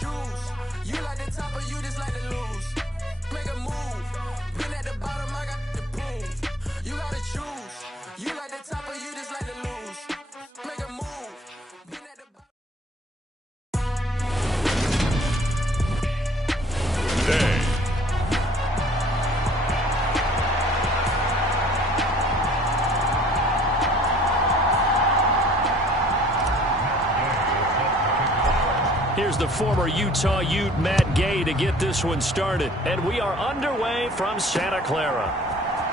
choose. You like the top or you just like to lose. Make a move. Been at the bottom, I got to prove. You gotta choose. You like the top or you just like to lose. Make a move. Been at the bottom. Today. Here's the former Utah Ute, Matt Gay, to get this one started. And we are underway from Santa Clara.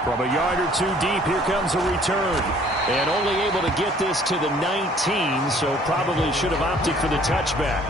From a yard or two deep, here comes a return. And only able to get this to the 19, so probably should have opted for the touchback.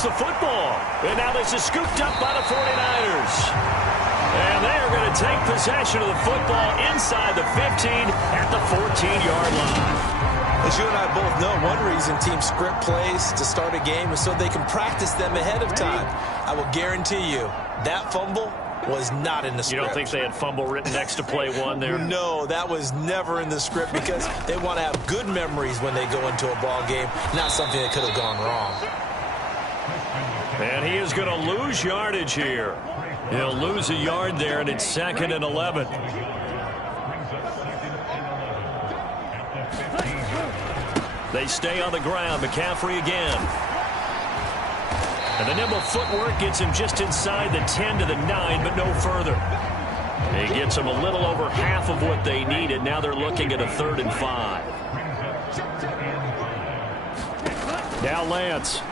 The football, and now this is scooped up by the 49ers, and they are going to take possession of the football inside the 15 at the 14-yard line. As you and I both know, one reason teams script plays to start a game is so they can practice them ahead of time. I will guarantee you that fumble was not in the script. You don't think they had fumble written next to play one there? No, that was never in the script because they want to have good memories when they go into a ball game, not something that could have gone wrong. And he is going to lose yardage here. He'll lose a yard there, and it's 2nd and 11. They stay on the ground. McCaffrey again. And the nimble footwork gets him just inside the 10 to the 9, but no further. He gets them a little over half of what they needed. Now they're looking at a 3rd and 5. Now Lance.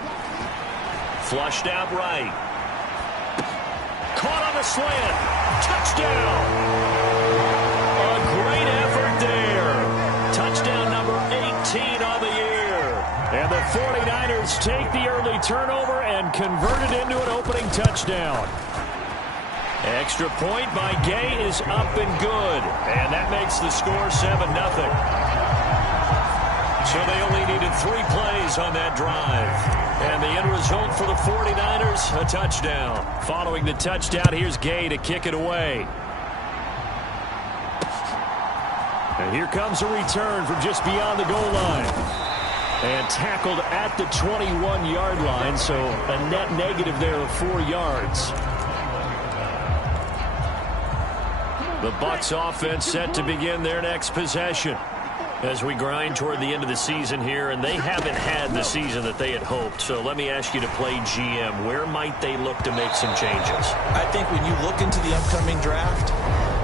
Flushed out right. Caught on the slant. Touchdown. A great effort there. Touchdown number 18 on the year. And the 49ers take the early turnover and convert it into an opening touchdown. Extra point by Gay is up and good. And that makes the score 7-0. So they only needed 3 plays on that drive. And the end result for the 49ers, a touchdown. Following the touchdown, here's Gay to kick it away. And here comes a return from just beyond the goal line. And tackled at the 21-yard line, so a net negative there of 4 yards. The Bucs offense set to begin their next possession as we grind toward the end of the season here, and they haven't had the season that they had hoped. So let me ask you to play GM. Where might they look to make some changes? I think when you look into the upcoming draft,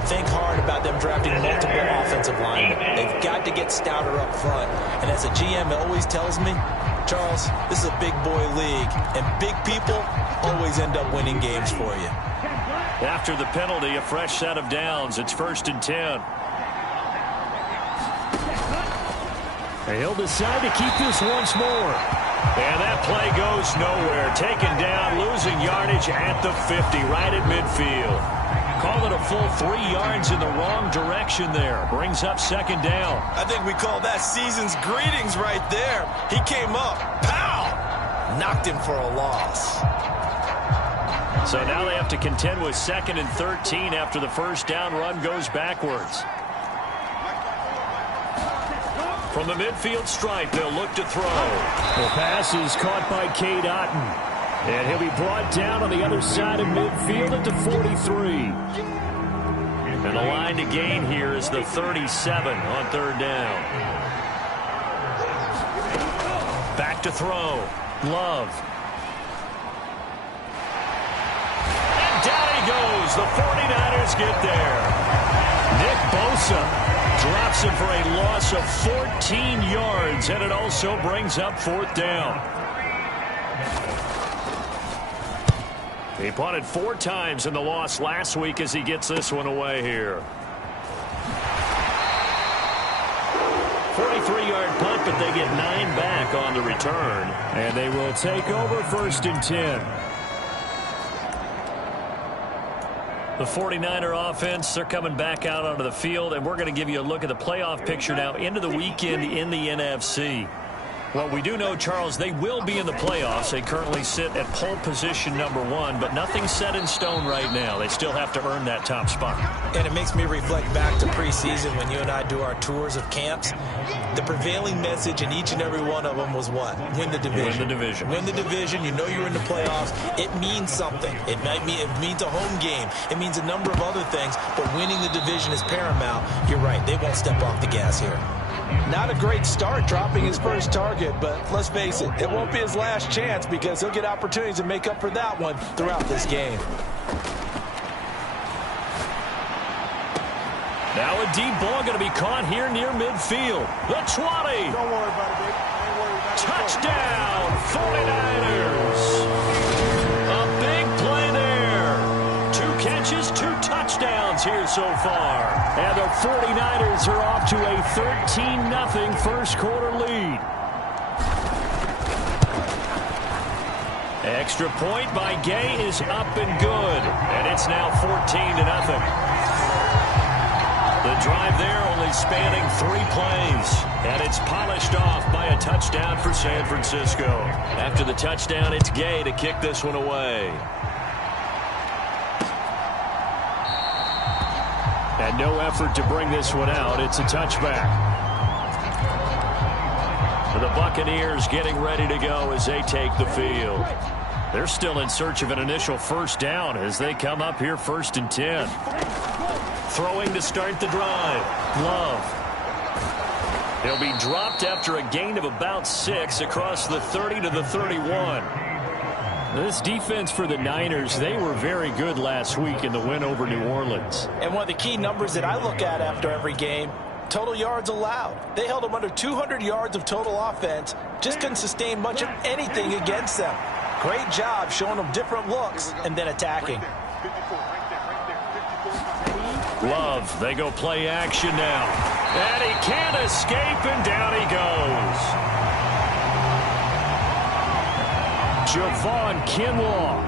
think hard about them drafting multiple offensive linemen. They've got to get stouter up front. And as a GM, it always tells me, Charles, this is a big boy league, and big people always end up winning games for you. After the penalty, a fresh set of downs. It's 1st and 10. And he'll decide to keep this once more. And that play goes nowhere. Taken down, losing yardage at the 50, right at midfield. Call it a full 3 yards in the wrong direction there. Brings up 2nd down. I think we call that season's greetings right there. He came up, pow! Knocked him for a loss. So now they have to contend with 2nd and 13 after the first down run goes backwards. From the midfield stripe, they'll look to throw. The pass is caught by Cade Otton. And he'll be brought down on the other side of midfield at the 43. And the line to gain here is the 37 on 3rd down. Back to throw. Love. And down he goes. The 49ers get there. Nick Bosa drops him for a loss of 14 yards, and it also brings up 4th down. He punted 4 times in the loss last week as he gets this one away here. 43-yard punt, but they get 9 back on the return. And they will take over 1st and 10. The 49er offense, they're coming back out onto the field, and we're going to give you a look at the playoff picture now into the weekend in the NFC. Well, we do know, Charles, they will be in the playoffs. They currently sit at pole position #1, but nothing's set in stone right now. They still have to earn that top spot. And it makes me reflect back to preseason when you and I do our tours of camps. The prevailing message in each and every one of them was what? Win the division. Win the division. Win the division. You know you're in the playoffs. It means something. It means a home game. It means a number of other things, but winning the division is paramount. You're right. They won't step off the gas here. Not a great start dropping his first target, but let's face it, it won't be his last chance because he'll get opportunities to make up for that one throughout this game. Now a deep ball going to be caught here near midfield. The 20. Don't worry about it, baby. I ain't worried about it. Touchdown, 49ers. A big play there. 2 catches, 2 touchdowns here so far. And the 49ers are off to a 13-0 first quarter lead. Extra point by Gay is up and good. And it's now 14-0. The drive there only spanning 3 plays. And it's polished off by a touchdown for San Francisco. After the touchdown, it's Gay to kick this one away. And no effort to bring this one out. It's a touchback. The Buccaneers getting ready to go as they take the field. They're still in search of an initial first down as they come up here 1st and 10. Throwing to start the drive. Love. He'll be dropped after a gain of about 6 across the 30 to the 31. This defense for the Niners, they were very good last week in the win over New Orleans. And one of the key numbers that I look at after every game, total yards allowed. They held them under 200 yards of total offense. Just couldn't sustain much of anything against them. Great job showing them different looks and then attacking. Love, they go play action now. And he can't escape, and down he goes. Javon Kinlaw.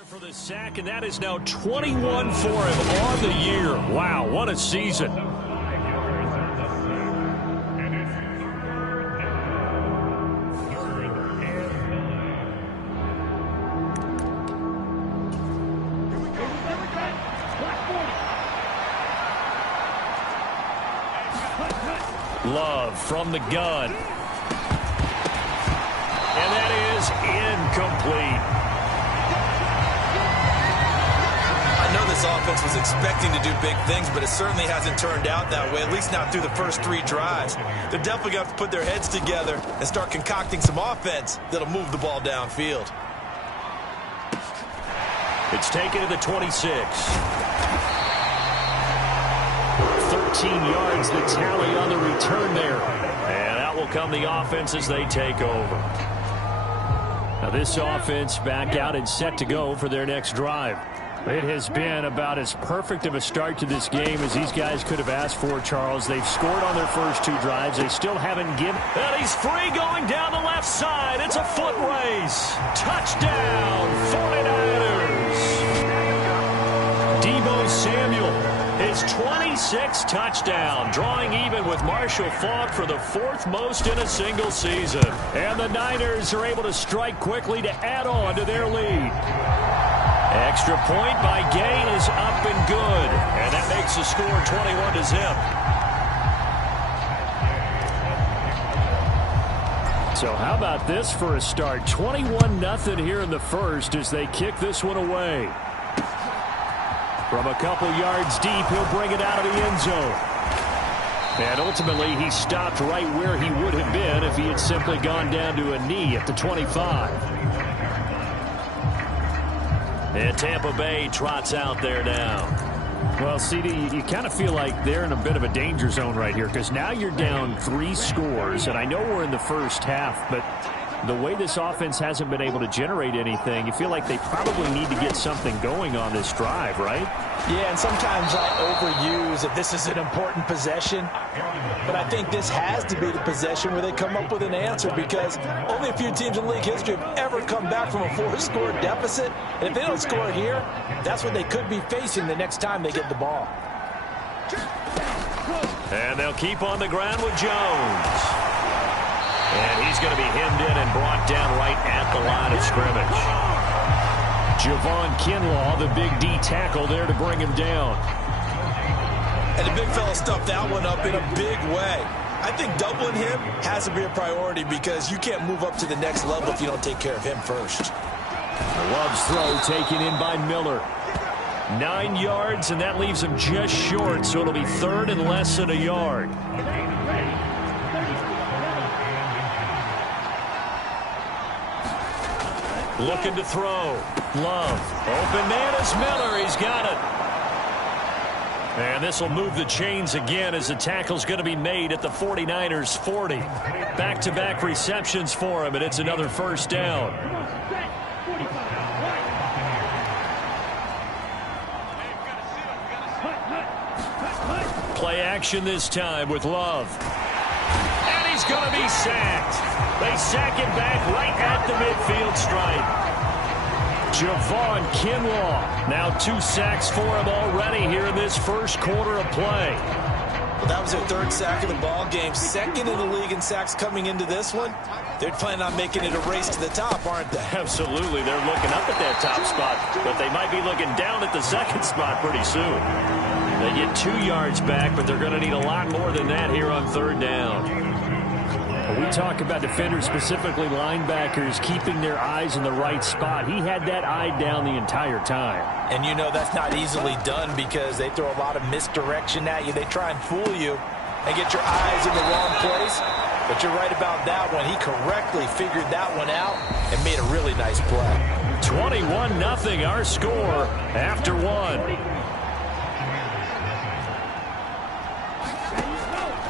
For the sack, and that is now 21 for him on the year. Wow, what a season. Love from the gun. And that is incomplete. I know this offense was expecting to do big things, but it certainly hasn't turned out that way, at least not through the first 3 drives. They're definitely going to have to put their heads together and start concocting some offense that'll move the ball downfield. It's taken to the 26. 13 yards, the tally on the return there. And out will come the offense as they take over. Now this offense back out and set to go for their next drive. It has been about as perfect of a start to this game as these guys could have asked for, Charles. They've scored on their first 2 drives. They still haven't given. And he's free going down the left side. It's a foot race. Touchdown, 49ers. Deebo Samuel, his 26th touchdown, drawing even with Marshall Faulk for the 4th most in a single season. And the Niners are able to strike quickly to add on to their lead. Extra point by Gay is up and good. And that makes the score 21-0. So how about this for a start? 21-0 here in the first as they kick this one away. From a couple yards deep, he'll bring it out of the end zone. And ultimately, he stopped right where he would have been if he had simply gone down to a knee at the 25. And Tampa Bay trots out there now. Well, CD, you kind of feel like they're in a bit of a danger zone right here because now you're down 3 scores, and I know we're in the first half, but the way this offense hasn't been able to generate anything, you feel like they probably need to get something going on this drive, right? Yeah, and sometimes I overuse that this is an important possession, but I think this has to be the possession where they come up with an answer because only a few teams in league history have ever come back from a 4-score deficit, and if they don't score here, that's what they could be facing the next time they get the ball. And they'll keep on the ground with Jones. And he's going to be hemmed in and brought down right at the line of scrimmage. Javon Kinlaw, the big D tackle there to bring him down. And the big fella stuffed that one up in a big way. I think doubling him has to be a priority because you can't move up to the next level if you don't take care of him first. Love's throw taken in by Miller. 9 yards, and that leaves him just short, so it'll be 3rd and less than a yard. Looking to throw. Love. Open man is Miller. He's got it. And this will move the chains again as the tackle's going to be made at the 49ers 40. Back-to-back receptions for him, and it's another first down. Play action this time with Love. And he's going to be sacked. They sack him back right at the midfield stripe. Javon Kinlaw. Now 2 sacks for him already here in this first quarter of play. Well, that was their 3rd sack of the ball game. 2nd in the league in sacks coming into this one. They're planning on making it a race to the top, aren't they? Absolutely. They're looking up at that top spot, but they might be looking down at the 2nd spot pretty soon. They get 2 yards back, but they're going to need a lot more than that here on 3rd down. We talk about defenders, specifically linebackers, keeping their eyes in the right spot. He had that eye down the entire time. And you know that's not easily done because they throw a lot of misdirection at you. They try and fool you and get your eyes in the wrong place. But you're right about that one. He correctly figured that one out and made a really nice play. 21-0 our score after 1.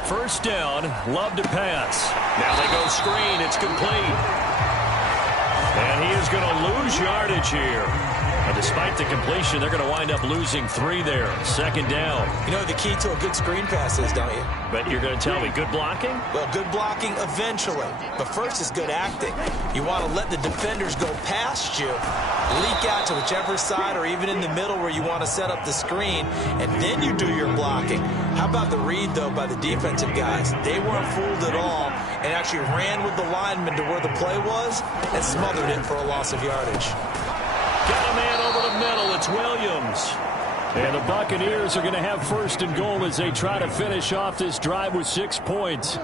First down, Love to pass. Now they go screen, it's complete. And he is going to lose yardage here. And despite the completion, they're going to wind up losing 3 there. Second down. You know the key to a good screen pass is, don't you? But you're going to tell me good blocking? Well, good blocking eventually. But first is good acting. You want to let the defenders go past you, leak out to whichever side or even in the middle where you want to set up the screen, and then you do your blocking. How about the read, though, by the defensive guys? They weren't fooled at all and actually ran with the lineman to where the play was and smothered it for a loss of yardage. Got a man over the middle. It's Williams. And the Buccaneers are going to have 1st and goal as they try to finish off this drive with 6 points.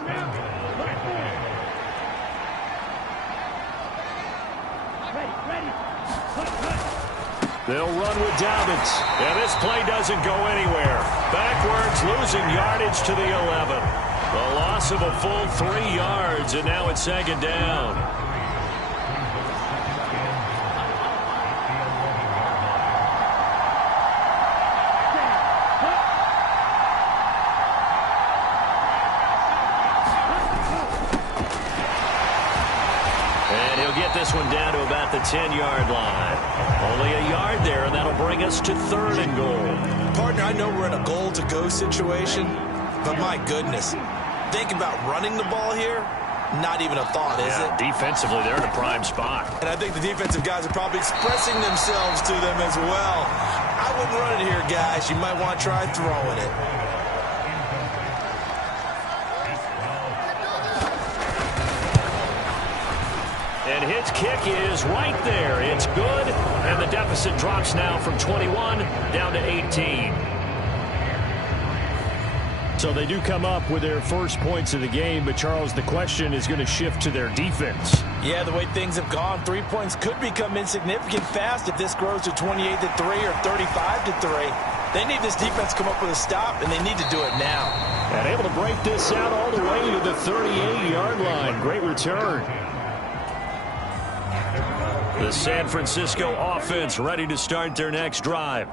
They'll run with Dobbins. And this play doesn't go anywhere. Backwards, losing yardage to the 11. The loss of a full 3 yards, and now it's 2nd down. This one down to about the 10-yard line. Only a yard there, and that'll bring us to 3rd and goal. Partner, I know we're in a goal-to-go situation, but my goodness, think about running the ball here. Not even a thought, is it? Defensively, they're in a prime spot. And I think the defensive guys are probably expressing themselves to them as well. I wouldn't run it here, guys. You might want to try throwing it. And his kick is right there. It's good, and the deficit drops now from 21 down to 18. So they do come up with their first points of the game, but Charles, the question is going to shift to their defense. Yeah, the way things have gone, 3 points could become insignificant fast if this grows to 28-3 or 35-3. They need this defense to come up with a stop, and they need to do it now. And able to break this out all the way to the 38-yard line. Great return. The San Francisco offense ready to start their next drive.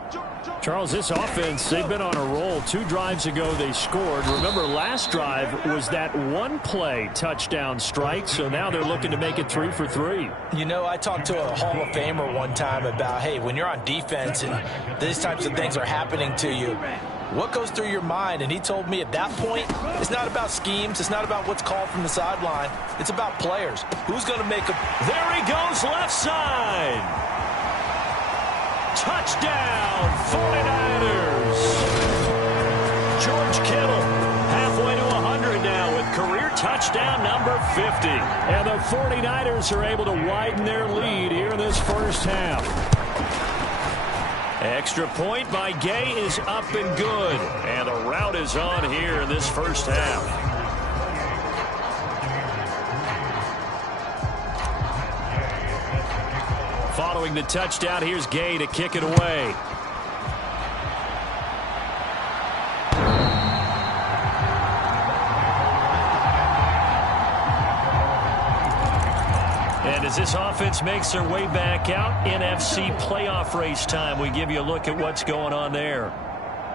Charles, this offense, they've been on a roll. 2 drives ago, they scored. Remember, last drive was that 1-play touchdown strike, so now they're looking to make it 3 for 3. You know, I talked to a Hall of Famer one time about, hey, when you're on defense and these types of things are happening to you, what goes through your mind? And he told me at that point, it's not about schemes. It's not about what's called from the sideline. It's about players. Who's going to make a... There he goes, left side. Touchdown, 49ers. George Kittle, halfway to 100 now with career touchdown number 50. And the 49ers are able to widen their lead here in this first half. Extra point by Gay is up and good. And the route is on here in this first half. Following the touchdown, here's Gay to kick it away. And as this offense makes their way back out, NFC playoff race time, we give you a look at what's going on there.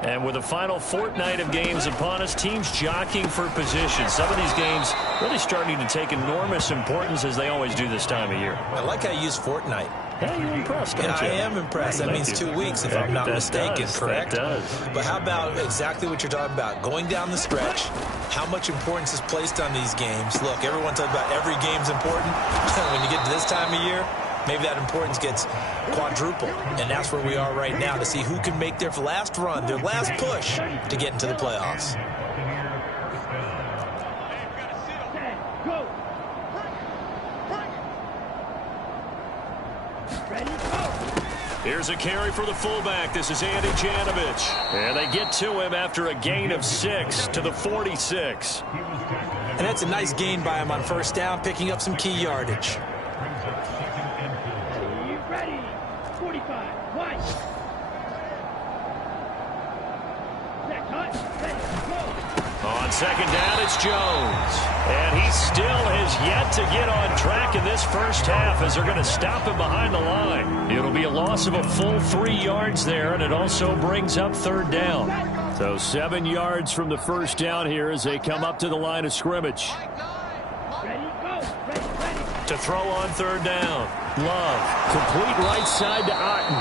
And with the final fortnight of games upon us, teams jockeying for position. Some of these games really starting to take enormous importance as they always do this time of year. I like how you use fortnight. Yeah, you're impressed, don't you? I am impressed. That means 2 weeks, if I'm not mistaken, correct? That does. But how about exactly what you're talking about? Going down the stretch, how much importance is placed on these games? Look, everyone talks about every game's important. When you get to this time of year, maybe that importance gets quadrupled. And that's where we are right now to see who can make their last run, their last push to get into the playoffs. Here's a carry for the fullback. This is Andy Janovich. And they get to him after a gain of 6 to the 46. And that's a nice gain by him on first down, picking up some key yardage. Ready, 45, one. On second down, it's Jones. And he still has yet to get on track in this first half as they're going to stop him behind the line. It'll be a loss of a full 3 yards there, and it also brings up third down. So 7 yards from the first down here as they come up to the line of scrimmage. To throw on third down. Love. Complete right side to Otten.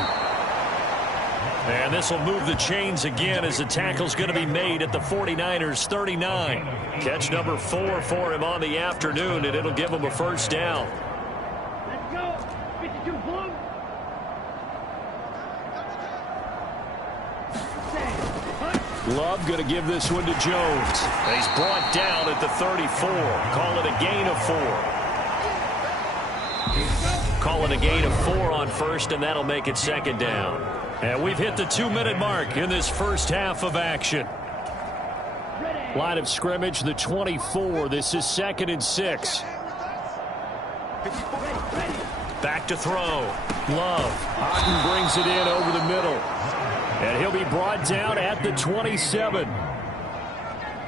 And this will move the chains again as the tackle's going to be made at the 49ers 39. Catch number 4 for him on the afternoon, and it'll give him a first down. Let's go. 52 blue. Love going to give this one to Jones. He's brought down at the 34. Call it a gain of 4. Call it a gain of 4 on first, and that'll make it second down. And we've hit the 2-minute mark in this first half of action. Line of scrimmage, the 24. This is 2nd and 6. Back to throw. Love. Otten brings it in over the middle. And he'll be brought down at the 27.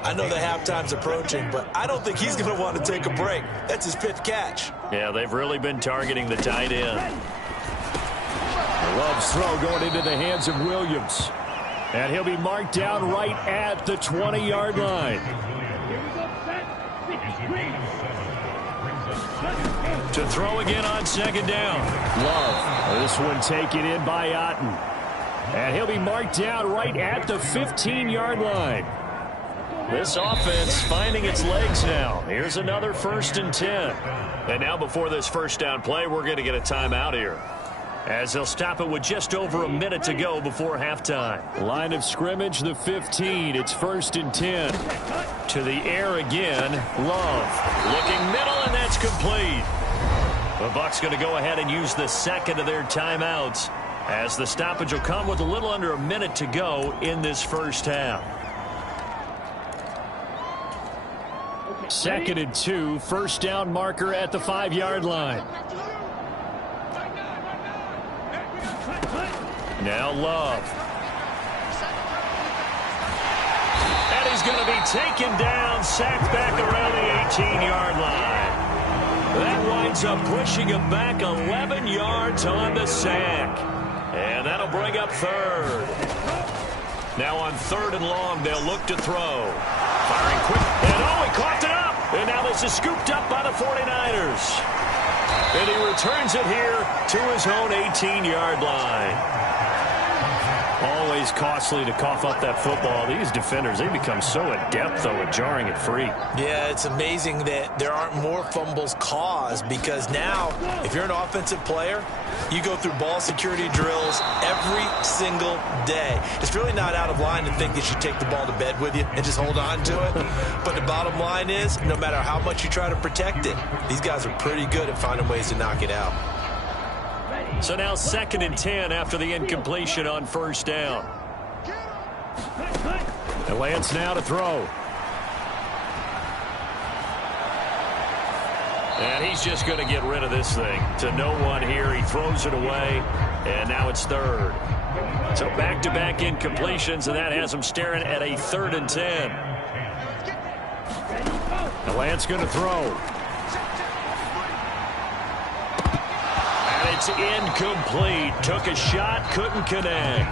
I know the halftime's approaching, but I don't think he's going to want to take a break. That's his 5th catch. Yeah, they've really been targeting the tight end. Love's throw going into the hands of Williams. And he'll be marked down right at the 20-yard line. To throw again on second down. Love. This one taken in by Otten. And he'll be marked down right at the 15-yard line. This offense finding its legs now. Here's another 1st and 10. And now before this first down play, we're going to get a timeout here, as they'll stop it with just over a minute to go before halftime. Line of scrimmage, the 15. It's 1st and 10. To the air again. Love. Looking middle, and that's complete. The Bucs going to go ahead and use the second of their timeouts, as the stoppage will come with a little under a minute to go in this first half. 2nd and 2. First down marker at the 5-yard line. Now Love. And he's going to be taken down, sacked back around the 18-yard line. That winds up pushing him back 11 yards on the sack. And that'll bring up 3rd. Now on 3rd and long, they'll look to throw. Firing quick. And he coughed it up. And now this is scooped up by the 49ers. And he returns it here to his own 18-yard line. Always costly to cough up that football. These defenders, they become so adept, though, at jarring it free. Yeah, it's amazing that there aren't more fumbles caused, because now, if you're an offensive player, you go through ball security drills every single day. It's really not out of line to think that you take the ball to bed with you and just hold on to it. But the bottom line is, no matter how much you try to protect it, these guys are pretty good at finding ways to knock it out. So now 2nd and 10 after the incompletion on first down. And Lance now to throw. And he's just going to get rid of this thing to no one here. He throws it away, and now it's 3rd. So back-to-back incompletions, and that has him staring at a 3rd and 10. And Lance going to throw. It's incomplete. Took a shot, couldn't connect.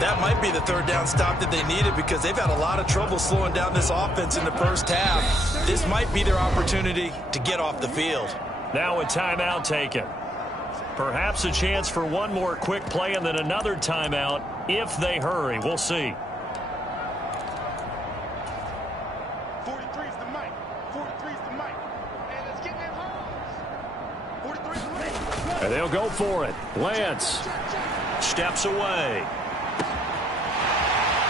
That might be the 3rd down stop that they needed, because they've had a lot of trouble slowing down this offense in the first half. This might be their opportunity to get off the field. Now a timeout taken. Perhaps a chance for one more quick play and then another timeout if they hurry. We'll see. 43 is the mic. 43 is the mic. And it's getting it home. 43 is the mic. And they'll go for it. Lance steps away.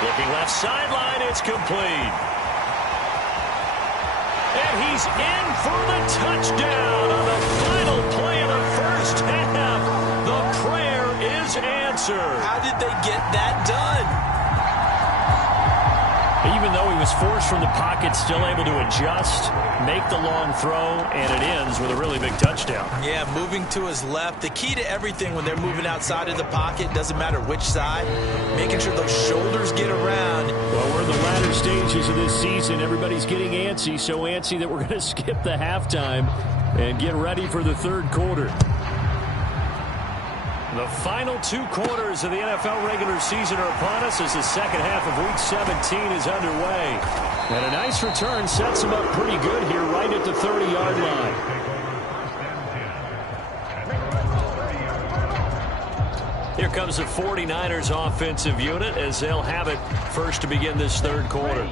Looking left sideline, it's complete. And he's in for the touchdown on the final play of the first half. The prayer is answered. How did they get that done? Even though he was forced from the pocket, still able to adjust, make the long throw, and it ends with a really big touchdown. Yeah, moving to his left. The key to everything when they're moving outside of the pocket, doesn't matter which side, making sure those shoulders get around. Well, we're in the latter stages of this season. Everybody's getting antsy, so antsy that we're going to skip the halftime and get ready for the 3rd quarter. The final 2 quarters of the NFL regular season are upon us as the second half of Week 17 is underway. And a nice return sets him up pretty good here right at the 30-yard line. Here comes the 49ers offensive unit as they'll have it first to begin this third quarter.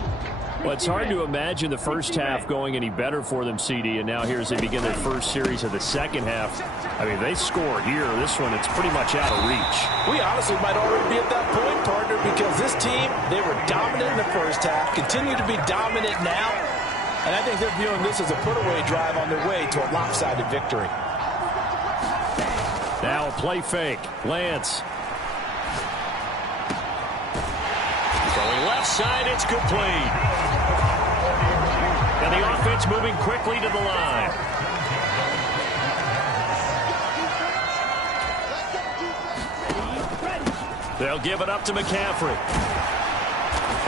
Well, it's hard to imagine the first half going any better for them, CD, and now here as they begin their first series of the second half. I mean, they score here. This one, it's pretty much out of reach. We honestly might already be at that point, partner, because this team, they were dominant in the first half, continue to be dominant now, and I think they're viewing this as a put-away drive on their way to a lopsided victory. Now a play fake. Lance. Going left side, it's complete. And the offense moving quickly to the line. They'll give it up to McCaffrey.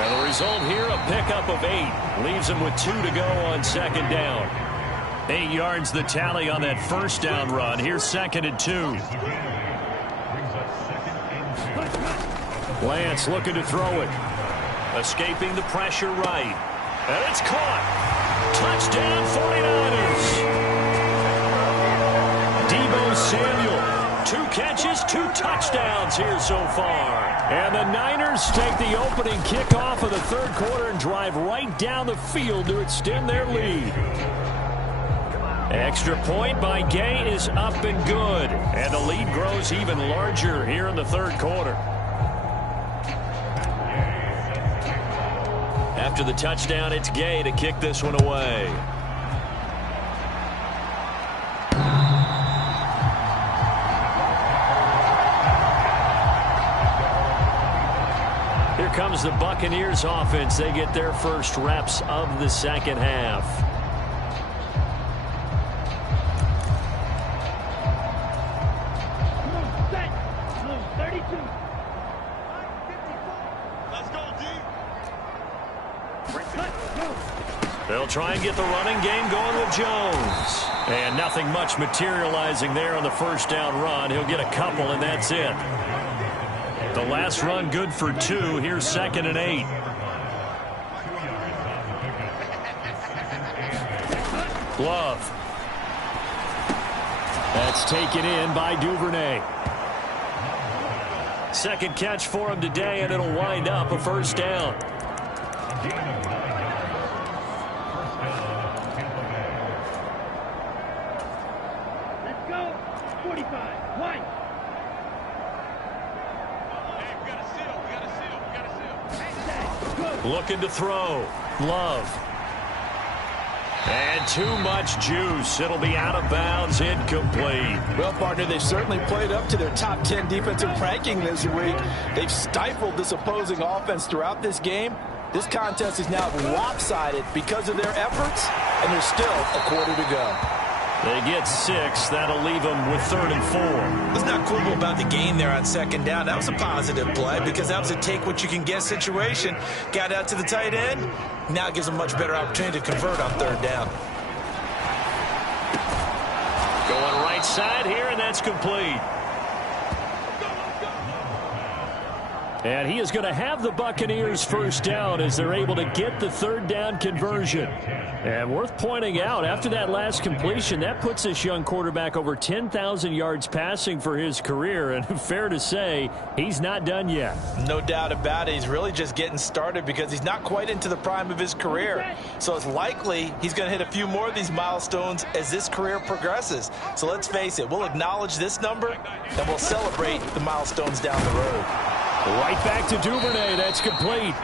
And the result here, a pickup of 8. Leaves them with 2 to go on second down. 8 yards the tally on that first down run. Here's 2nd and 2. Lance looking to throw it. Escaping the pressure right. And it's caught. Touchdown 49ers. Deebo Samuel. 2 catches, 2 touchdowns here so far. And the Niners take the opening kickoff of the third quarter and drive right down the field to extend their lead. Extra point by Gay is up and good. And the lead grows even larger here in the third quarter. After the touchdown, it's Gay to kick this one away. Here comes the Buccaneers offense. They get their first reps of the second half. They'll try and get the running game going with Jones. And nothing much materializing there on the first down run. He'll get a couple, and that's it. The last run good for 2. Here's 2nd and 8. Love. That's taken in by Duvernay. Second catch for him today, and it'll wind up a first down. Let's go. 45. White. Looking to throw. Love. And too much juice. It'll be out of bounds, incomplete. Well, partner, they've certainly played up to their top 10 defensive ranking this week. They've stifled this opposing offense throughout this game. This contest is now lopsided because of their efforts, and there's still a quarter to go. They get 6. That'll leave them with 3rd and 4. Let's not quibble about the gain there on second down. That was a positive play because that was a take-what-you-can-get situation. Got out to the tight end. Now it gives them a much better opportunity to convert on 3rd down. Going right side here, and that's complete. And he is going to have the Buccaneers first down as they're able to get the 3rd down conversion. And worth pointing out, after that last completion, that puts this young quarterback over 10,000 yards passing for his career. And fair to say, he's not done yet. No doubt about it. He's really just getting started because he's not quite into the prime of his career. So it's likely he's going to hit a few more of these milestones as this career progresses. So let's face it, we'll acknowledge this number and we'll celebrate the milestones down the road. Right back to Duvernay. That's complete.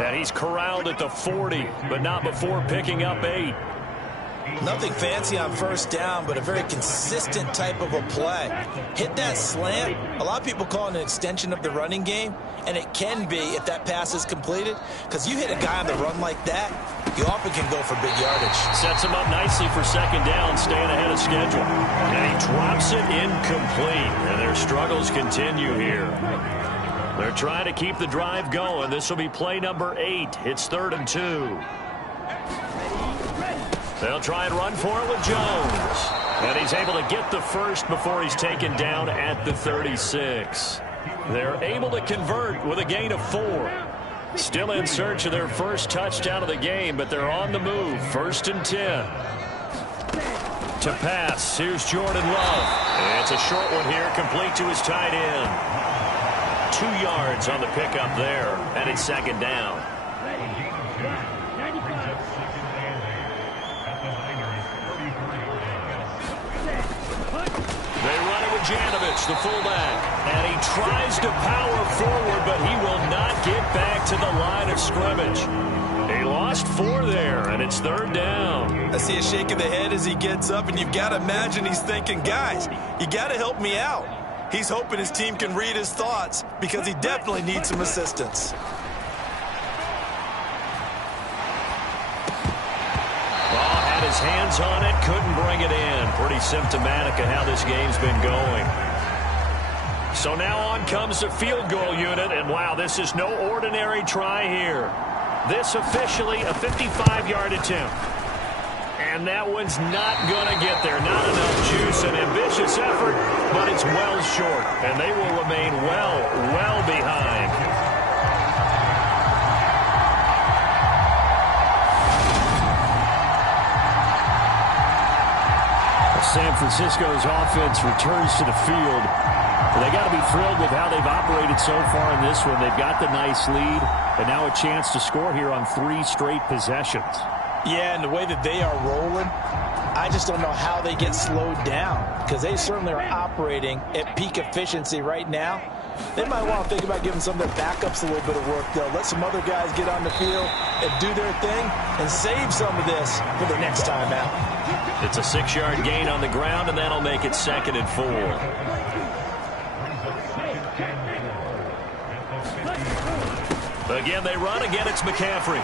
And he's corralled at the 40, but not before picking up 8. Nothing fancy on first down, but a very consistent type of a play. Hit that slant. A lot of people call it an extension of the running game, and it can be if that pass is completed, because you hit a guy on the run like that, you often can go for big yardage. Sets him up nicely for second down, staying ahead of schedule. And he drops it incomplete, and their struggles continue here. They're trying to keep the drive going. This will be play number 8. It's 3rd and 2. They'll try and run for it with Jones. And he's able to get the first before he's taken down at the 36. They're able to convert with a gain of 4. Still in search of their first touchdown of the game, but they're on the move. 1st and 10. To pass, here's Jordan Love. It's a short one here, complete to his tight end. 2 yards on the pickup there, and it's second down. They run it with Janovich, the fullback, and he tries to power forward, but he will not get back to the line of scrimmage. He lost 4 there, and it's third down. I see a shake of the head as he gets up, and you've got to imagine he's thinking, guys, you got to help me out. He's hoping his team can read his thoughts because he definitely needs some assistance. Ball had his hands on it, couldn't bring it in. Pretty symptomatic of how this game's been going. So now on comes the field goal unit, and wow, this is no ordinary try here. This officially a 55-yard attempt. And that one's not going to get there. Not enough juice, an ambitious effort, but it's well short. And they will remain well behind. San Francisco's offense returns to the field. They got to be thrilled with how they've operated so far in this one. They've got the nice lead, and now a chance to score here on 3 straight possessions. Yeah, and the way that they are rolling, I just don't know how they get slowed down because they certainly are operating at peak efficiency right now. They might want to think about giving some of their backups a little bit of work, though. Let some other guys get on the field and do their thing and save some of this for the next time out. It's a 6-yard gain on the ground, and that'll make it 2nd and 4. Again, they run. Again, it's McCaffrey.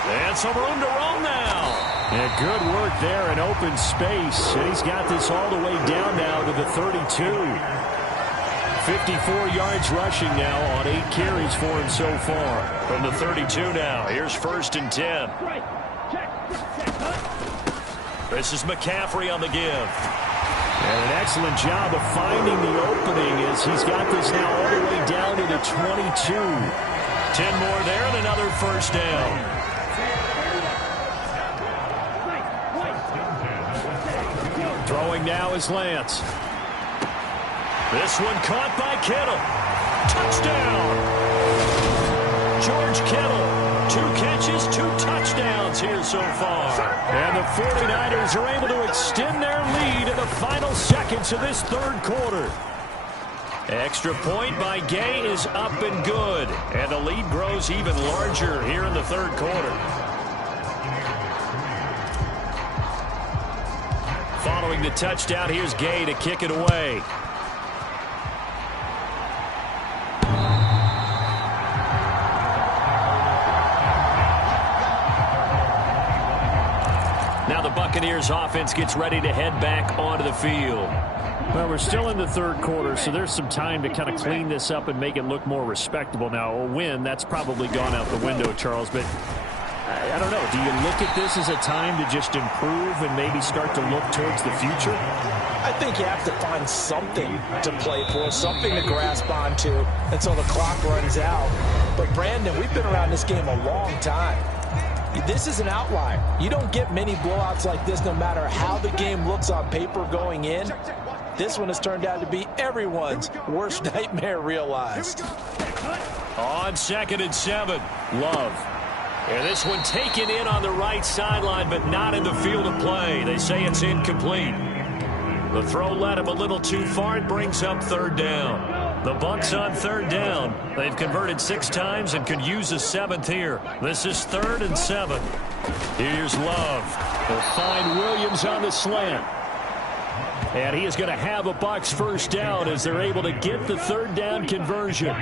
And some room to roam now. And good work there in open space. And he's got this all the way down now to the 32. 54 yards rushing now on 8 carries for him so far. From the 32 now. Here's 1st and 10. This is McCaffrey on the give. And an excellent job of finding the opening as he's got this now all the way down to the 22. 10 more there and another 1st down. Throwing now is Lance. This one caught by Kittle. Touchdown! George Kittle. 2 catches, 2 touchdowns here so far. And the 49ers are able to extend their lead in the final seconds of this 3rd quarter. Extra point by Gay is up and good. And the lead grows even larger here in the 3rd quarter. Following the touchdown, here's Gay to kick it away. Now the Buccaneers offense gets ready to head back onto the field. Well, we're still in the 3rd quarter, so there's some time to kind of clean this up and make it look more respectable. Now, a win, that's probably gone out the window, Charles, but I don't know. Do you look at this as a time to just improve and maybe start to look towards the future? I think you have to find something to play for, something to grasp onto until the clock runs out. But, Brandon, we've been around this game a long time. This is an outlier. You don't get many blowouts like this no matter how the game looks on paper going in. This one has turned out to be everyone's worst nightmare realized. On 2nd and 7, Love. And this one taken in on the right sideline, but not in the field of play. They say it's incomplete. The throw led him a little too far. It brings up 3rd down. The Bucs on 3rd down. They've converted 6 times and could use a 7th here. This is 3rd and 7. Here's Love. They'll find Williams on the slant. And he is going to have a Bucs 1st down as they're able to get the 3rd down conversion.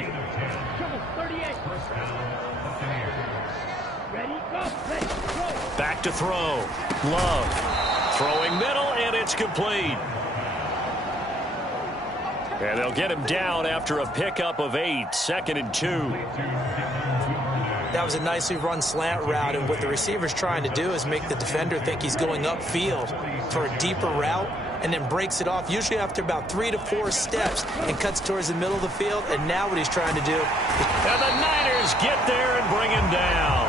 Back to throw. Love. Throwing middle, and it's complete. And they'll get him down after a pickup of 8. 2nd and 2. That was a nicely run slant route, and what the receiver's trying to do is make the defender think he's going upfield for a deeper route, and then breaks it off, usually after about 3 to 4 steps, and cuts towards the middle of the field. And now what he's trying to do. And the Niners get there and bring him down.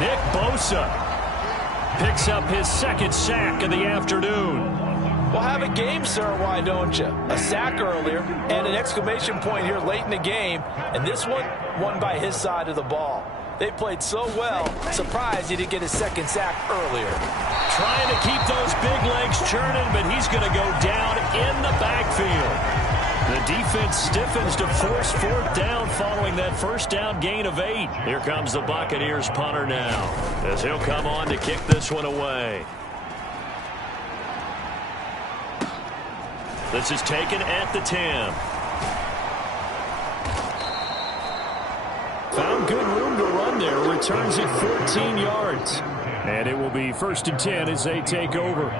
Nick Bosa. picks up his second sack of the afternoon. Well, have a game, sir, why don't you? A sack earlier and an exclamation point here late in the game, and this one won by his side of the ball. They played so well, surprised he didn't get his second sack earlier. Trying to keep those big legs churning, but he's going to go down in the backfield. The defense stiffens to force fourth down following that first down gain of 8. Here comes the Buccaneers punter now, as he'll come on to kick this one away. This is taken at the 10. Found good room to run there. Returns it 14 yards. And it will be 1st and 10 as they take over.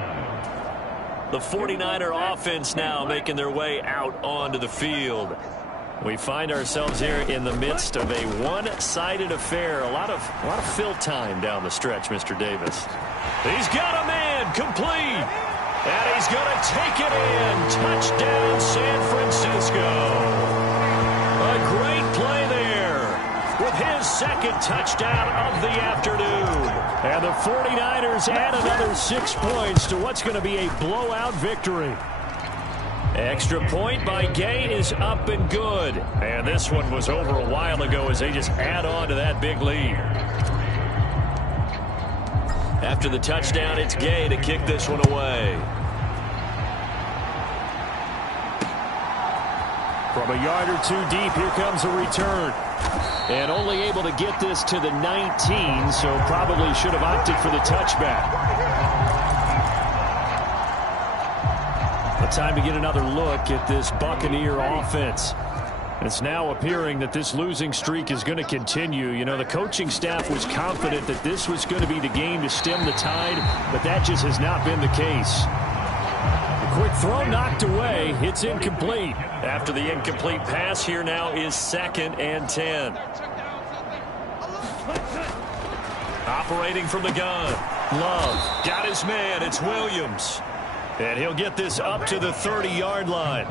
The 49er offense now making their way out onto the field. We find ourselves here in the midst of a one-sided affair. A lot of fill time down the stretch, Mr. Davis. He's got a man complete. And he's going to take it in. Touchdown, San Francisco. A great play there with his second touchdown of the afternoon. And the 49ers add another 6 points to what's going to be a blowout victory. Extra point by Gay is up and good. And this one was over a while ago as they just add on to that big lead. After the touchdown, it's Gay to kick this one away. From a yard or two deep, here comes a return. And only able to get this to the 19, so probably should have opted for the touchback. But time to get another look at this Buccaneer offense. It's now appearing that this losing streak is going to continue. You know, the coaching staff was confident that this was going to be the game to stem the tide, but that just has not been the case. The quick throw knocked away. It's incomplete. After the incomplete pass, here now is 2nd and 10. Operating from the gun. Love got his man. It's Williams. And he'll get this up to the 30-yard line.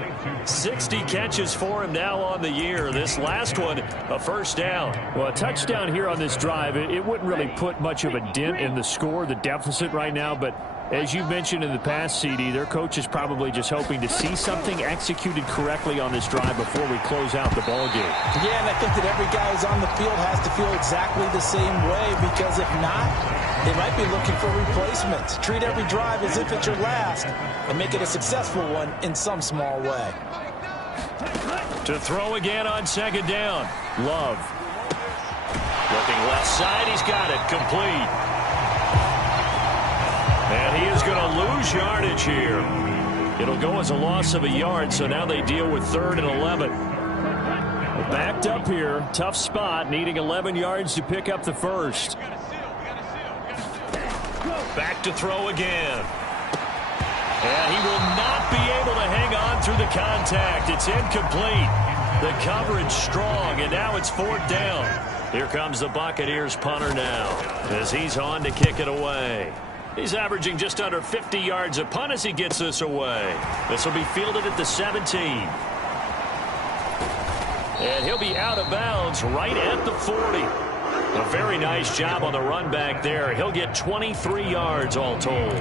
60 catches for him now on the year. This last one, a first down. Well, a touchdown here on this drive, it wouldn't really put much of a dent in the score, the deficit right now. But as you mentioned in the past, CD, their coach is probably just hoping to see something executed correctly on this drive before we close out the ball game. Yeah, and I think that every guy who's on the field has to feel exactly the same way, because if not, they might be looking for replacements. Treat every drive as if it's your last and make it a successful one in some small way. To throw again on 2nd down. Love. Looking left side. He's got it. Complete. And he is going to lose yardage here. It'll go as a loss of a yard, so now they deal with 3rd and 11. Backed up here. Tough spot. Needing 11 yards to pick up the first. Back to throw again. And he will not be able to hang on through the contact. It's incomplete. The coverage strong, and now it's 4th down. Here comes the Buccaneers punter now, as he's on to kick it away. He's averaging just under 50 yards a punt as he gets this away. This will be fielded at the 17. And he'll be out of bounds right at the 40. A very nice job on the run back there. He'll get 23 yards all told.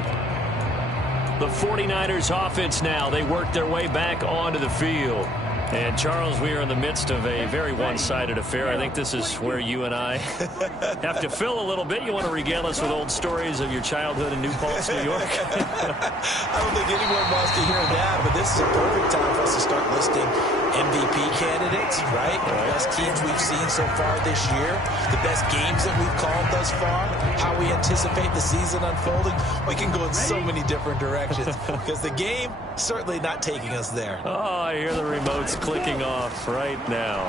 The 49ers offense now, they work their way back onto the field. And, Charles, we are in the midst of a very one-sided affair. I think this is where you and I have to fill a little bit. You want to regale us with old stories of your childhood in New Paltz, New York? I don't think anyone wants to hear that, but this is a perfect time for us to start listing MVP candidates, right? The best teams we've seen so far this year, the best games that we've called thus far, how we anticipate the season unfolding. We can go in so many different directions because the game certainly not taking us there. Oh, I hear the remotes clicking off right now.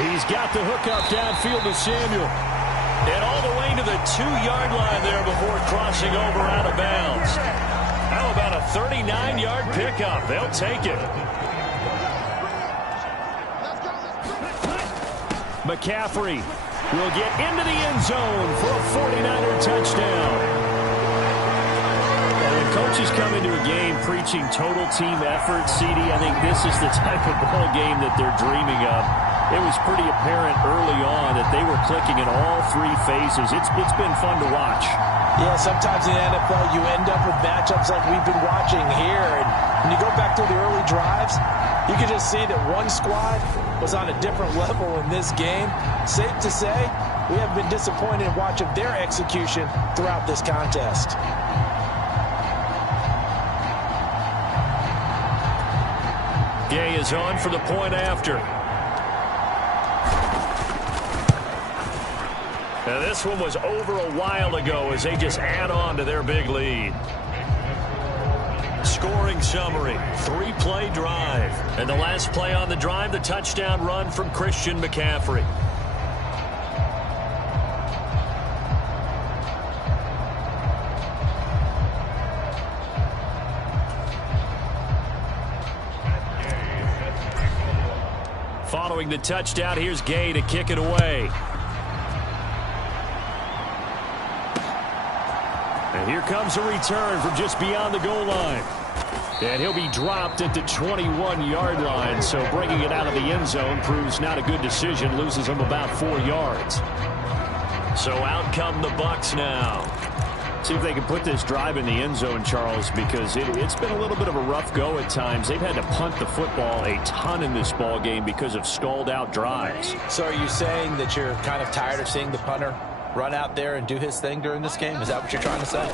He's got the hook up downfield to Samuel. And all the way to the 2-yard line there before crossing over out of bounds. How about a 39-yard pickup? They'll take it. McCaffrey will get into the end zone for a 49er touchdown. And the coaches come into a game preaching total team effort, CD. I think this is the type of ball game that they're dreaming of. It was pretty apparent early on that they were clicking in all three phases. It's been fun to watch. Yeah, sometimes in the NFL you end up with matchups like we've been watching here. And when you go back to the early drives, you can just see that one squad was on a different level in this game. Safe to say, we have been disappointed in watching their execution throughout this contest. Gay is on for the point after. Now this one was over a while ago as they just add on to their big lead. Scoring summary, 3-play drive. And the last play on the drive, the touchdown run from Christian McCaffrey. Following the touchdown, here's Gay to kick it away. And here comes a return from just beyond the goal line. And he'll be dropped at the 21-yard line, so bringing it out of the end zone proves not a good decision, loses him about 4 yards. So out come the Bucks now. See if they can put this drive in the end zone, Charles, because it's been a little bit of a rough go at times. They've had to punt the football a ton in this ball game because of stalled-out drives. So are you saying that you're kind of tired of seeing the punter run out there and do his thing during this game? Is that what you're trying to say?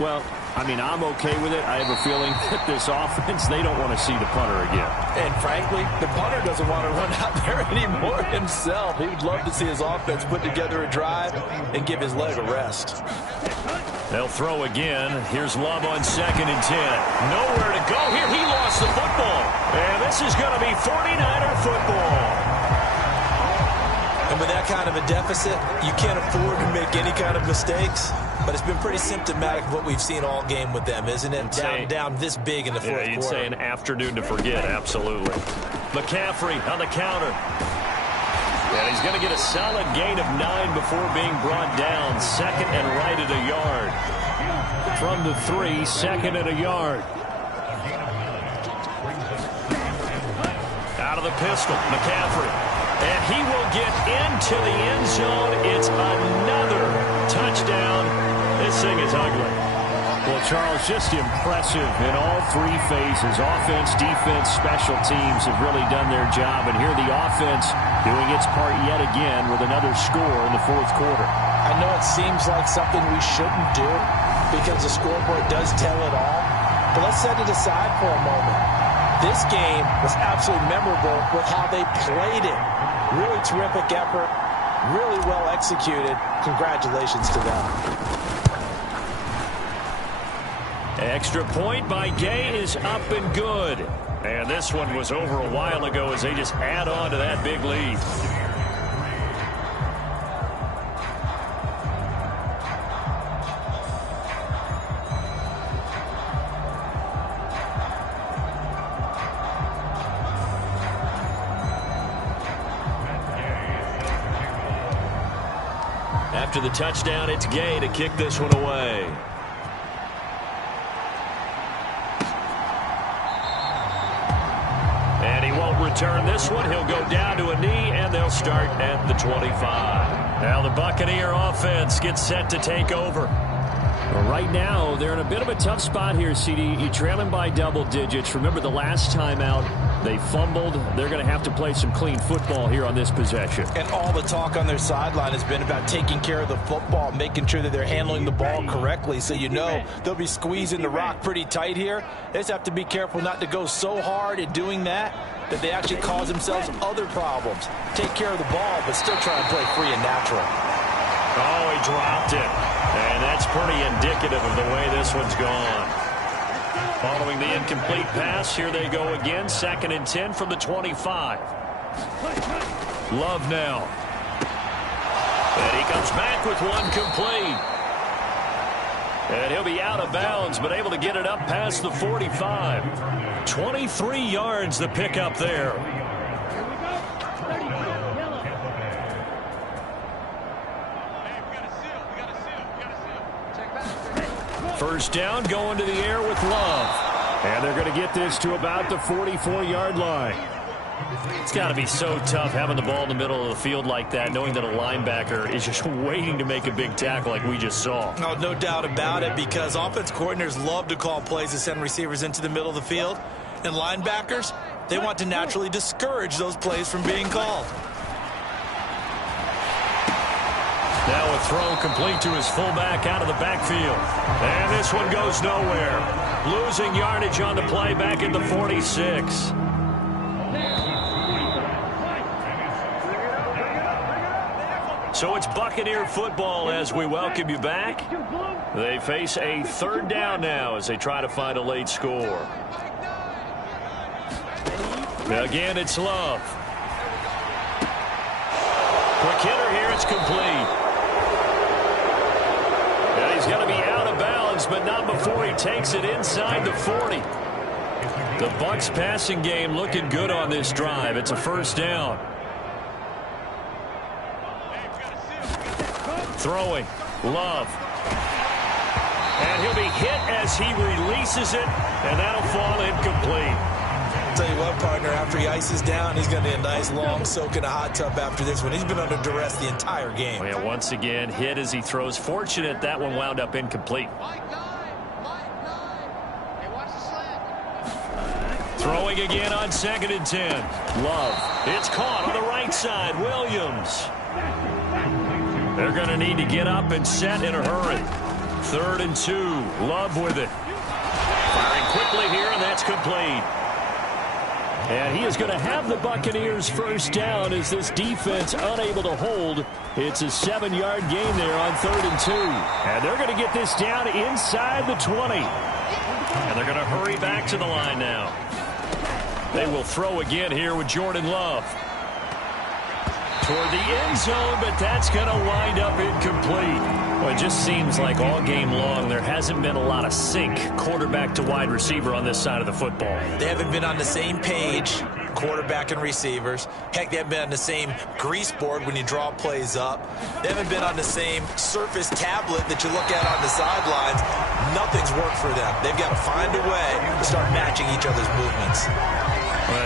Well, I mean, I'm okay with it. I have a feeling that this offense, they don't want to see the punter again. And frankly, the punter doesn't want to run out there anymore himself. He would love to see his offense put together a drive and give his leg a rest. They'll throw again. Here's Love on 2nd and 10. Nowhere to go here. He lost the football. And this is going to be 49er football. And with that kind of a deficit, you can't afford to make any kind of mistakes. But it's been pretty symptomatic of what we've seen all game with them, isn't it? Down this big in the fourth quarter. You'd say an afternoon to forget, absolutely. McCaffrey on the counter. And he's going to get a solid gain of 9 before being brought down. 2nd and right at a yard. From the 3, 2nd and a yard. Out of the pistol, McCaffrey. And he will get into the end zone. It's another touchdown. This thing is ugly. Well, Charles, just impressive in all 3 phases. Offense, defense, special teams have really done their job. And here the offense doing its part yet again with another score in the fourth quarter. I know it seems like something we shouldn't do because the scoreboard does tell it all. But let's set it aside for a moment. This game was absolutely memorable with how they played it. Really terrific effort, really well executed. Congratulations to them. Extra point by Gay is up and good. And this one was over a while ago as they just add on to that big lead. After the touchdown, it's Gay to kick this one away. And he won't return this one. He'll go down to a knee, and they'll start at the 25. Now the Buccaneer offense gets set to take over. Well, right now, they're in a bit of a tough spot here, CD. You trail them by double digits. Remember the last time out, they fumbled. They're going to have to play some clean football here on this possession. And all the talk on their sideline has been about taking care of the football, making sure that they're handling the ball correctly. So you know they'll be squeezing the rock pretty tight here. They just have to be careful not to go so hard in doing that they actually cause themselves other problems. Take care of the ball, but still try and play free and natural. Oh, he dropped it. And that's pretty indicative of the way this one's gone. Following the incomplete pass, here they go again. 2nd and 10 from the 25. Love now. And he comes back with one complete. And he'll be out of bounds, but able to get it up past the 45. 23 yards the pickup there. First down, going to the air with Love. And they're going to get this to about the 44-yard line. It's got to be so tough having the ball in the middle of the field like that, knowing that a linebacker is just waiting to make a big tackle like we just saw. Oh, no doubt about it, because offense coordinators love to call plays to send receivers into the middle of the field. And linebackers, they want to naturally discourage those plays from being called. Now a throw complete to his fullback out of the backfield. And this one goes nowhere. Losing yardage on the play back at the 46. So it's Buccaneer football as we welcome you back. They face a third down now as they try to find a late score. Again, it's Love. Quick hitter here, it's complete. And he's going to be out of bounds, but not before he takes it inside the 40. The Bucs passing game looking good on this drive. It's a first down. Throwing, Love. And he'll be hit as he releases it, and that'll fall incomplete. Tell you what, partner, after he ices down, he's going to need a nice long soak in a hot tub after this one. He's been under duress the entire game. Oh, yeah, once again, hit as he throws. Fortunate that one wound up incomplete. Throwing again on 2nd and 10. Love. It's caught on the right side. Williams. They're going to need to get up and set in a hurry. 3rd and 2. Love with it. Firing quickly here, and that's complete. And he is going to have the Buccaneers first down as this defense unable to hold. It's a 7-yard gain there on 3rd and 2. And they're going to get this down inside the 20. And they're going to hurry back to the line now. They will throw again here with Jordan Love. Toward the end zone, but that's going to wind up incomplete. Well, it just seems like all game long there hasn't been a lot of sync quarterback to wide receiver on this side of the football. They haven't been on the same page, quarterback and receivers. Heck, they haven't been on the same grease board when you draw plays up. They haven't been on the same Surface tablet that you look at on the sidelines. Nothing's worked for them. They've got to find a way to start matching each other's movements.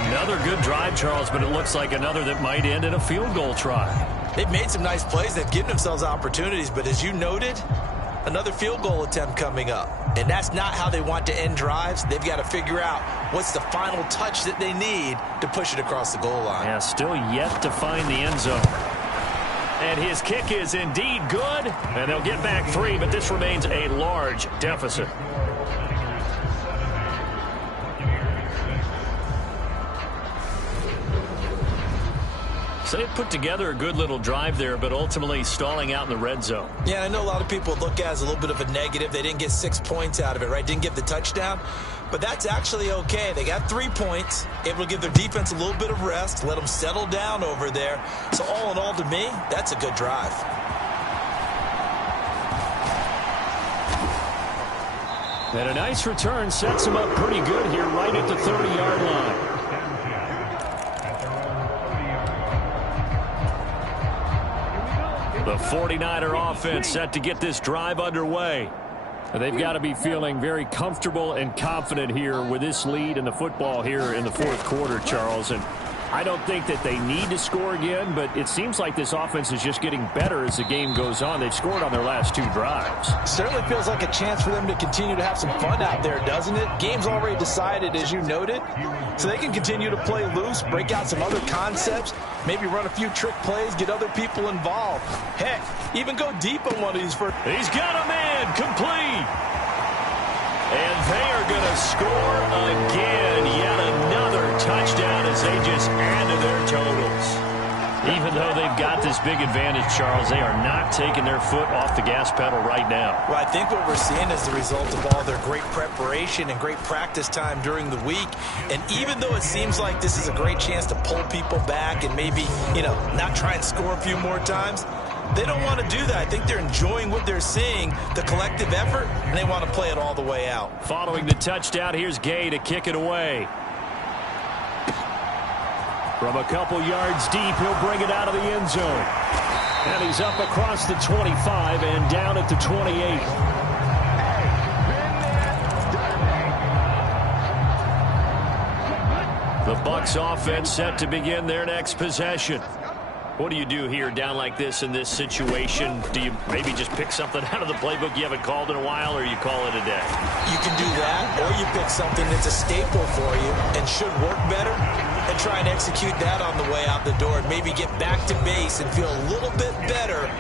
Another good drive, Charles, but it looks like another that might end in a field goal try. They've made some nice plays. They've given themselves opportunities, but as you noted, another field goal attempt coming up. And that's not how they want to end drives. They've got to figure out what's the final touch that they need to push it across the goal line. Yeah, still yet to find the end zone. And his kick is indeed good, and they'll get back 3, but this remains a large deficit. So they put together a good little drive there, but ultimately stalling out in the red zone. Yeah, I know a lot of people look at it as a little bit of a negative. They didn't get 6 points out of it, right? Didn't get the touchdown. But that's actually okay. They got 3 points, able to give their defense a little bit of rest, let them settle down over there. So all in all, to me, that's a good drive. And a nice return sets him up pretty good here right at the 30-yard line. The 49er offense set to get this drive underway. They've got to be feeling very comfortable and confident here with this lead in the football here in the 4th quarter, Charles. And I don't think that they need to score again, but it seems like this offense is just getting better as the game goes on. They've scored on their last 2 drives. Certainly feels like a chance for them to continue to have some fun out there, doesn't it? Game's already decided, as you noted, so they can continue to play loose, break out some other concepts, maybe run a few trick plays, get other people involved. Heck, even go deep on one of these first. He's got a man complete. And they are going to score again. Yet another touchdown as they just add to their totals. Even though they've got this big advantage, Charles, they are not taking their foot off the gas pedal right now. Well, I think what we're seeing is the result of all their great preparation and great practice time during the week. And even though it seems like this is a great chance to pull people back and maybe, not try and score a few more times, they don't want to do that. I think they're enjoying what they're seeing, the collective effort, and they want to play it all the way out. Following the touchdown, here's Gay to kick it away. From a couple yards deep, he'll bring it out of the end zone. And he's up across the 25 and down at the 28. The Bucs offense set to begin their next possession. What do you do here down like this in this situation? Do you maybe just pick something out of the playbook you haven't called in a while, or you call it a day? You can do that, or you pick something that's a staple for you and should work better and try and execute that on the way out the door and maybe get back to base and feel a little bit better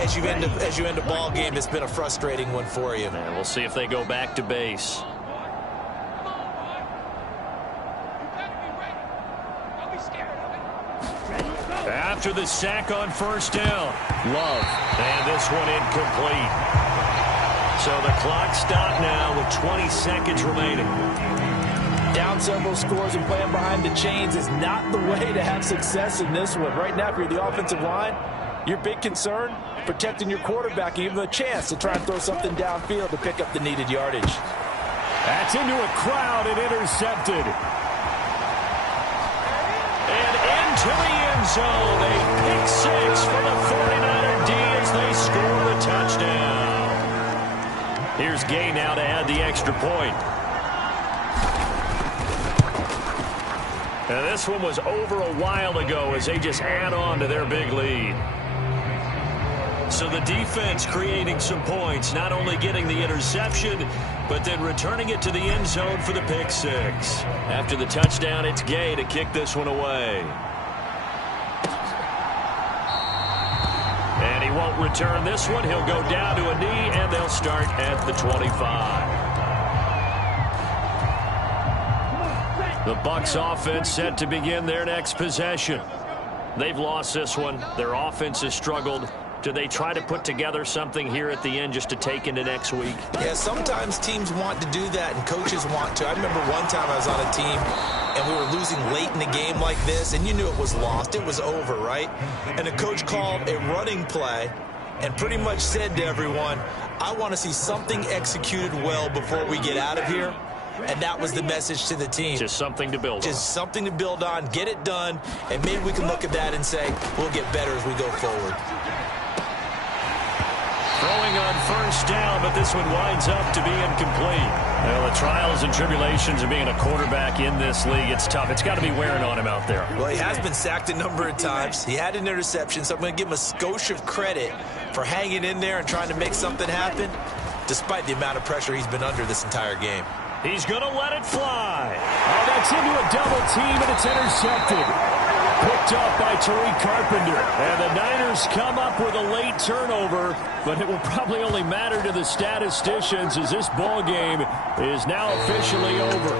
as you end a ball game that's been a frustrating one for you. And we'll see if they go back to base. After the sack on first down, Love, and this one incomplete. So the clock stopped now with 20 seconds remaining. Down several scores and playing behind the chains is not the way to have success in this one. Right now, if you're the offensive line, your big concern, protecting your quarterback, give him a chance to try and throw something downfield to pick up the needed yardage. That's into a crowd and intercepted. And into the end zone, a pick six for the 49er D as they score the touchdown. Here's Gay now to add the extra point. And this one was over a while ago as they just add on to their big lead. So the defense creating some points, not only getting the interception, but then returning it to the end zone for the pick six. After the touchdown, it's Gay to kick this one away. And he won't return this one. He'll go down to a knee, and they'll start at the 25. The Bucs offense set to begin their next possession. They've lost this one. Their offense has struggled. Do they try to put together something here at the end just to take into next week? Yeah, sometimes teams want to do that and coaches want to. I remember one time I was on a team and we were losing late in the game like this, and you knew it was lost. It was over, right? And the coach called a running play and pretty much said to everyone, I want to see something executed well before we get out of here. And that was the message to the team. Just something to build on. Just something to build on, get it done, and maybe we can look at that and say, we'll get better as we go forward. Throwing on first down, but this one winds up to be incomplete. Well, the trials and tribulations of being a quarterback in this league, it's tough. It's got to be wearing on him out there. Well, he has been sacked a number of times. He had an interception, so I'm going to give him a skosh of credit for hanging in there and trying to make something happen, despite the amount of pressure he's been under this entire game. He's going to let it fly. Oh, that's into a double team, and it's intercepted. Picked up by Tariq Carpenter. And the Niners come up with a late turnover, but it will probably only matter to the statisticians as this ball game is now officially over.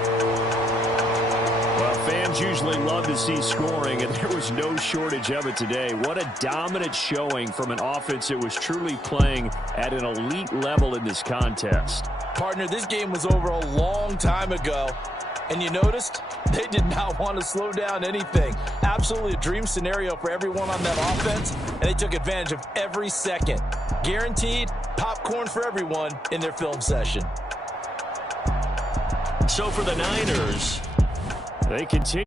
Well, fans usually love to see scoring, and there was no shortage of it today. What a dominant showing from an offense that was truly playing at an elite level in this contest. Partner, this game was over a long time ago. And you noticed they did not want to slow down anything. Absolutely a dream scenario for everyone on that offense, and they took advantage of every second. Guaranteed popcorn for everyone in their film session. So for the Niners, they continue.